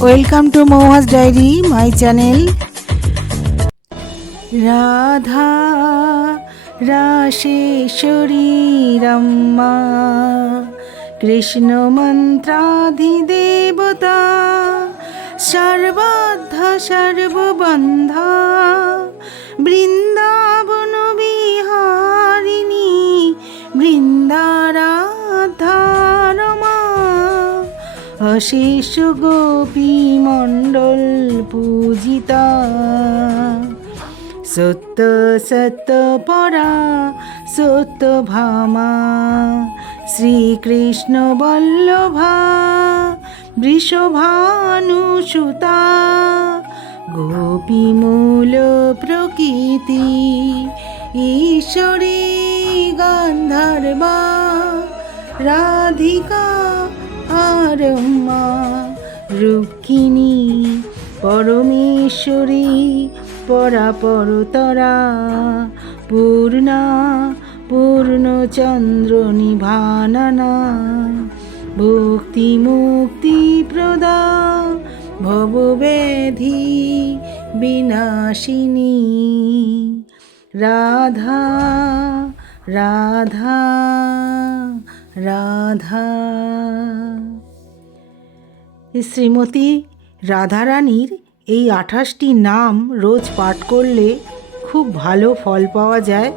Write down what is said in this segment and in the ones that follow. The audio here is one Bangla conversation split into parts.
Welcome to Mouhas diary my channel Radha Rasheshwari রম্মা কৃষ্ণ মন্ত্রাধি মন্ত্রাধিদেবতা সর্বদ্ধ সর্ববন্ধা অশেষ গোপী মণ্ডল পূজিতা। সত্য সত্য পরা, সত্য ভামা। শ্রীকৃষ্ণ বল্লভা, বৃষভানুসুতা। গোপীমূল প্রকৃতি, ঈশ্বরী গান্ধার্বা। রাধিকা আরম্মা রুক্মিণী পরমেশ্বরী পরাপরতরা পূর্ণা পূর্ণচন্দ্র নিভাননা ভক্তি মুক্তি প্রদা ভবব্যাধি বিনাশিনী। রাধা রাধা রাধা। শ্রীমতী রাধারানীর এই আঠাশটি নাম রোজ পাঠ করলে খুব ভালো ফল পাওয়া যায়।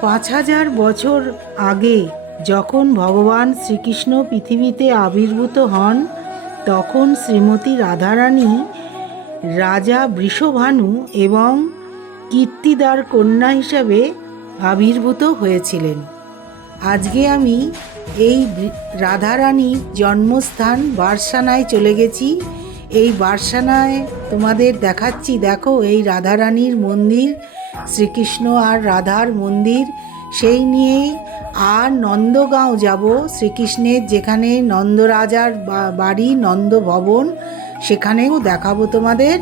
পাঁচ হাজার বছর আগে যখন ভগবান শ্রীকৃষ্ণ পৃথিবীতে আবির্ভূত হন, তখন শ্রীমতী রাধারানী রাজা বৃষভানু এবং কীর্তিদার কন্যা হিসাবে আবির্ভূত হয়েছিলেন। আজকে আমি এই রাধারানীর জন্মস্থান বারসানায় চলে গেছি। এই বারসানায় তোমাদের দেখাচ্ছি, দেখো এই রাধারানীর মন্দির, শ্রীকৃষ্ণ আর রাধার মন্দির। সেই নিয়েই আর নন্দগাঁও যাব, শ্রীকৃষ্ণের যেখানে নন্দরাজার বাড়ি, নন্দভবন, সেখানেও দেখাবো তোমাদের।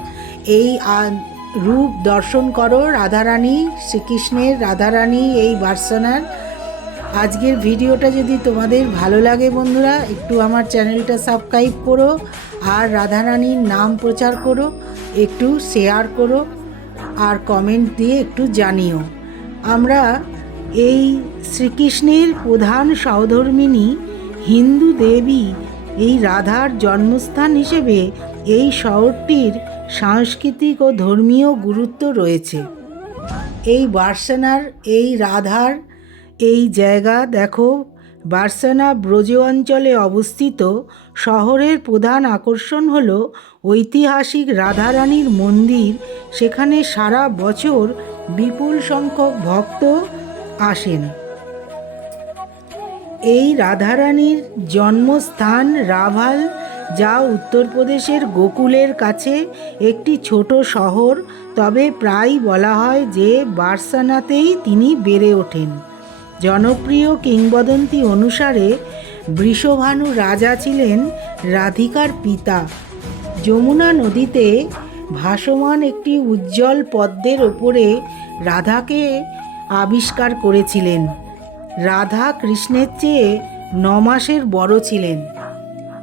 এই রূপ দর্শন করো রাধারানী, শ্রীকৃষ্ণের রাধারানী এই বার্সনার। আজকের ভিডিওটা যদি তোমাদের ভালো লাগে বন্ধুরা, একটু আমার চ্যানেলটা সাবস্ক্রাইব করো আর রাধারানীর নাম প্রচার করো, একটু শেয়ার করো আর কমেন্ট দিয়ে একটু জানিও। আমরা এই শ্রীকৃষ্ণের প্রধান সহধর্মিনী হিন্দু দেবী এই রাধার জন্মস্থান হিসেবে এই শহরটির সাংস্কৃতিক ও ধর্মীয় গুরুত্ব রয়েছে। এই বার্সানার, এই রাধার এই জায়গা দেখো, বার্সানা ব্রজ অঞ্চলে অবস্থিত। শহরের প্রধান আকর্ষণ হল ঐতিহাসিক রাধারানীর মন্দির। সেখানে সারা বছর বিপুল সংখ্যক ভক্ত আসেন। এই রাধারানীর জন্মস্থান রাভাল, যা উত্তরপ্রদেশের গোকুলের কাছে একটি ছোট শহর। তবে প্রায় বলা হয় যে বার্সানাতেই তিনি বেড়ে ওঠেন। জনপ্রিয় কিংবদন্তি অনুসারে বৃষভানু রাজা ছিলেন রাধিকার পিতা। যমুনা নদীতে ভাসমান একটি উজ্জ্বল পদ্মের ওপরে রাধাকে আবিষ্কার করেছিলেন। রাধা কৃষ্ণের চেয়ে ন মাসের বড় ছিলেন।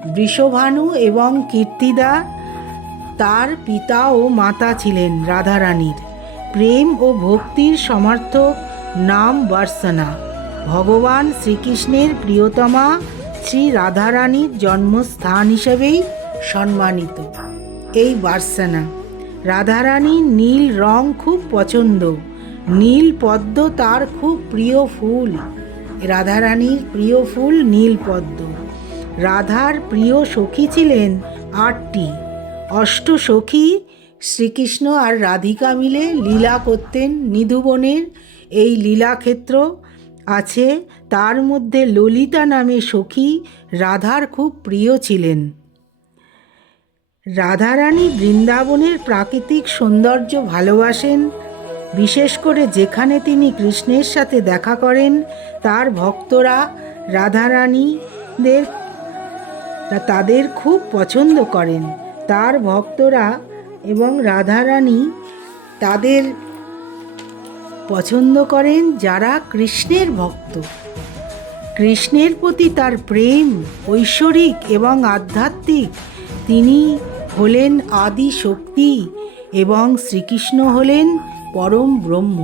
বৃষভানু এবং কীর্তিদা তার পিতা ও মাতা ছিলেন রাধারানীর। প্রেম ও ভক্তির সমর্থক নাম বার্সনা। ভগবান শ্রীকৃষ্ণের প্রিয়তমা শ্রী রাধারানীর জন্মস্থান হিসেবেই সম্মানিত। এই বার্সনা রাধারানীর নীল রং খুব পছন্দ। নীল পদ্ম তার খুব প্রিয় ফুল। রাধারানীর প্রিয় ফুল নীল পদ্ম। রাধার প্রিয় সখী ছিলেন আটটি। অষ্ট সখী শ্রীকৃষ্ণ আর রাধিকা মিলে লীলা করতেন নিধুবনের এই লীলাক্ষেত্র। আছে, তার মধ্যে ললিতা নামে সখী রাধার খুব প্রিয় ছিলেন। রাধারানী বৃন্দাবনের প্রাকৃতিক সৌন্দর্য ভালোবাসেন, বিশেষ করে যেখানে তিনি কৃষ্ণের সাথে দেখা করেন, তার ভক্তরা রাধারানীদের, তাদের খুব পছন্দ করেন। তার ভক্তরা এবং রাধারানী তাদের পছন্দ করেন যারা কৃষ্ণের ভক্ত। কৃষ্ণের প্রতি তার প্রেম, ঐশ্বরিক এবং আধ্যাত্মিক। তিনি হলেন আদি শক্তি এবং শ্রীকৃষ্ণ হলেন পরম ব্রহ্ম।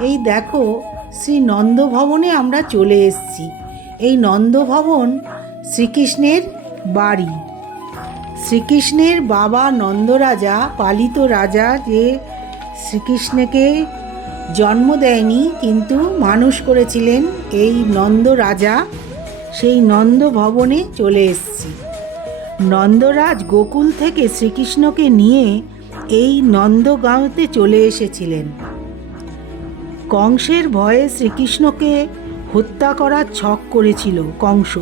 এই দেখো, শ্রী নন্দভবনে আমরা চলে এসেছি। এই নন্দভবন শ্রীকৃষ্ণের বাড়ি। শ্রীকৃষ্ণের বাবা নন্দরাজা, পালিত রাজা যে শ্রীকৃষ্ণকে জন্ম দেয়নি, কিন্তু মানুষ করেছিলেন এই নন্দ রাজা। সেই নন্দ ভবনে চলে এসেছি। নন্দরাজ গোকুল থেকে শ্রীকৃষ্ণকে নিয়ে এই নন্দগাঁওতে চলে এসেছিলেন। কংসের ভয়ে শ্রীকৃষ্ণকে হত্যা করার ছক করেছিল কংস।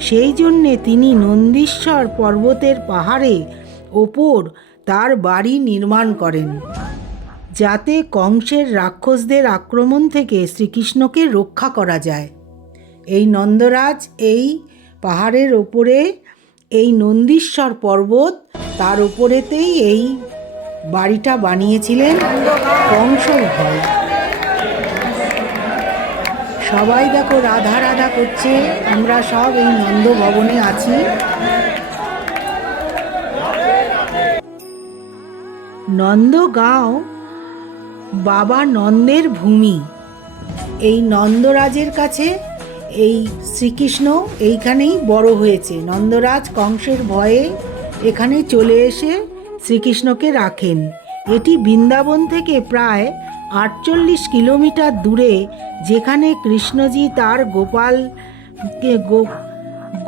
সেই জন্যে তিনি নন্দীশ্বর পর্বতের পাহাড়ে ওপর তার বাড়ি নির্মাণ করেন। যাতে কংসের রাক্ষসদের আক্রমণ থেকে শ্রীকৃষ্ণকে রক্ষা করা যায়। এই নন্দরাজ এই পাহাড়ের ওপরে, এই নন্দীশ্বর পর্বত, তার ওপরেতেই এই বাড়িটা বানিয়েছিলেন কংসর ভয় সবাই দেখো রাধা রাধা করছে, আমরা সব এই নন্দ ভবনে আছি। নন্দগাঁও বাবা নন্দের ভূমি। এই নন্দরাজের কাছে এই শ্রীকৃষ্ণ এইখানেই বড় হয়েছে। নন্দরাজ কংসের ভয়ে এখানে চলে এসে শ্রীকৃষ্ণকে রাখেন। এটি বৃন্দাবন থেকে প্রায় আটচল্লিশ কিলোমিটার দূরে, যেখানে কৃষ্ণজি তার গোপাল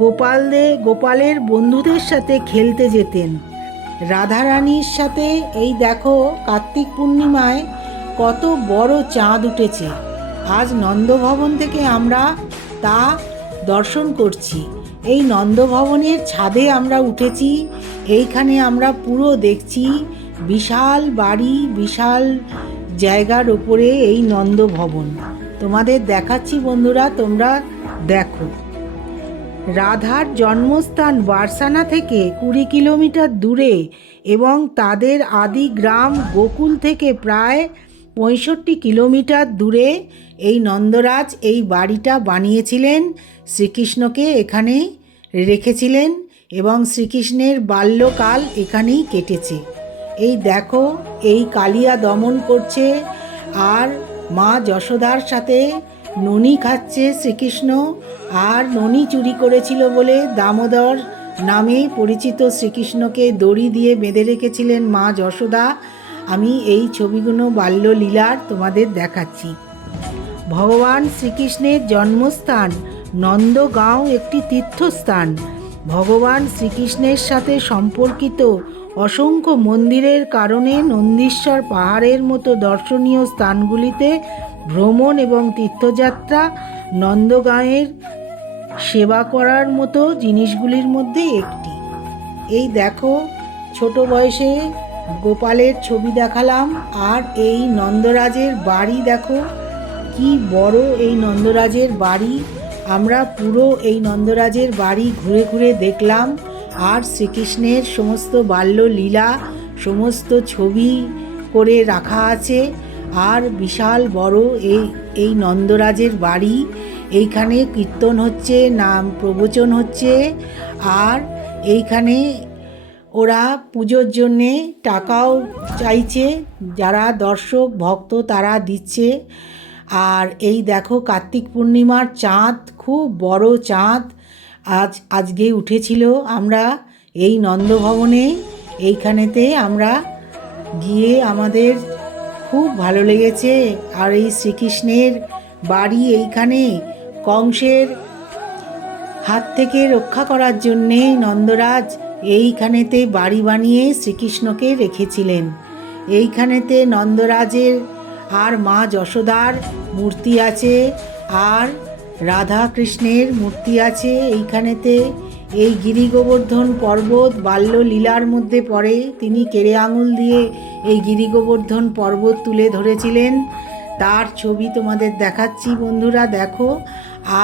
গোপালদে গোপালের বন্ধুদের সাথে খেলতে যেতেন। রাধারানীর সাথে এই দেখো কার্তিক পূর্ণিমায় কত বড় চাঁদ উঠেছে। আজ নন্দভবন থেকে আমরা তা দর্শন করছি। এই নন্দভবনের ছাদে আমরা উঠেছি। এইখানে আমরা পুরো দেখছি বিশাল বাড়ি, বিশাল জায়গার ওপরে এই নন্দভবন। তোমাদের দেখাচ্ছি বন্ধুরা, তোমরা দেখো। রাধার জন্মস্থান বার্সানা থেকে কুড়ি কিলোমিটার দূরে এবং তাদের আদি গ্রাম গোকুল থেকে প্রায় পঁয়ষট্টি কিলোমিটার দূরে এই নন্দরাজ এই বাড়িটা বানিয়েছিলেন। শ্রীকৃষ্ণকে এখানে রেখেছিলেন এবং শ্রীকৃষ্ণের বাল্যকাল এখানেই কেটেছে। এই দেখো, এই কালিয়া দমন করছে আর মা যশোদার সাথে ননি খাচ্ছে শ্রীকৃষ্ণ আর ননি চুরি করেছিল বলে দামোদর নামে পরিচিত শ্রীকৃষ্ণকে দড়ি দিয়ে বেঁধে রেখেছিলেন মা যশোদা। আমি এই ছবিগুলো বাল্যলীলার তোমাদের দেখাচ্ছি। ভগবান শ্রীকৃষ্ণের জন্মস্থান নন্দগাঁও একটি তীর্থস্থান। ভগবান শ্রীকৃষ্ণের সাথে সম্পর্কিত অসংখ্য মন্দিরের কারণে নন্দীশ্বর পাহাড়ের মতো দর্শনীয় স্থানগুলিতে ভ্রমণ এবং তীর্থযাত্রা নন্দগাঁয়ের সেবা করার মতো জিনিসগুলির মধ্যে একটি। এই দেখো, ছোট বয়সে গোপালের ছবি দেখালাম, আর এই নন্দরাজের বাড়ি দেখো, কি বড় এই নন্দরাজের বাড়ি। আমরা পুরো এই নন্দরাজের বাড়ি ঘুরে ঘুরে দেখলাম, আর শ্রীকৃষ্ণের সমস্ত বাল্য লীলা, সমস্ত ছবি করে রাখা আছে, আর বিশাল বড় এই এই নন্দরাজের বাড়ি। এইখানে কীর্তন হচ্ছে, নাম প্রবচন হচ্ছে, আর এইখানে ওরা পুজোর জন্যে টাকাও চাইছে, যারা দর্শক, ভক্ত তারা দিচ্ছে। আর এই দেখো কার্তিক পূর্ণিমার চাঁদ, খুব বড় চাঁদ আজ, আজকে উঠেছিল। আমরা এই নন্দভবনে এইখানেতে আমরা গিয়ে আমাদের খুব ভালো লেগেছে। আর এই শ্রীকৃষ্ণের বাড়ি এইখানে কংসের হাত থেকে রক্ষা করার জন্যে নন্দরাজ এইখানেতে বাড়ি বানিয়ে শ্রীকৃষ্ণকে রেখেছিলেন। এইখানেতে নন্দরাজের আর মা যশোদার মূর্তি আছে, আর রাধা কৃষ্ণের মূর্তি আছে। এইখানেতে এই গিরি গোবর্ধন পর্বত বাল্য লীলার মধ্যে পড়ে। তিনি কেড়ে আঙুল দিয়ে এই গিরি গোবর্ধন পর্বত তুলে ধরেছিলেন। তার ছবি তোমাদের দেখাচ্ছি বন্ধুরা, দেখো।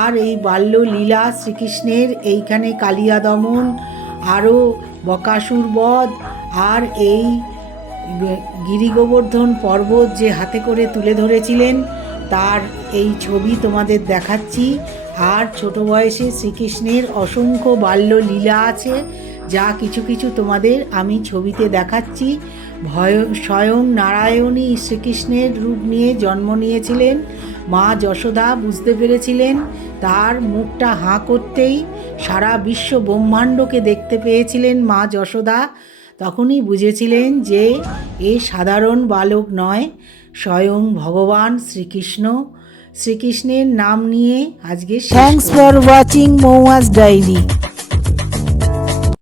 আর এই বাল্য লীলা শ্রীকৃষ্ণের এইখানে কালিয়া দমন আরও বকাসুর বধ আর এই গিরিগোবর্ধন পর্বত যে হাতে করে তুলে ধরেছিলেন, তার এই ছবি তোমাদের দেখাচ্ছি। আর ছোট বয়সে শ্রীকৃষ্ণের অসংখ্য বাল্য লীলা আছে, যা কিছু কিছু তোমাদের আমি ছবিতে দেখাচ্ছি। ভয়, স্বয়ং নারায়ণী শ্রীকৃষ্ণের রূপ নিয়ে জন্ম নিয়েছিলেন। মা যশোদা বুঝতে পেরেছিলেন, তার মুখটা হাঁ করতেই সারা বিশ্ব ব্রহ্মাণ্ডকে দেখতে পেয়েছিলেন মা যশোদা। তখনই বুঝেছিলেন যে এ সাধারণ বালক নয়, স্বয়ং ভগবান শ্রীকৃষ্ণ। শ্রীকৃষ্ণের নাম নিয়ে আজকে thanks for watching Mouhas diary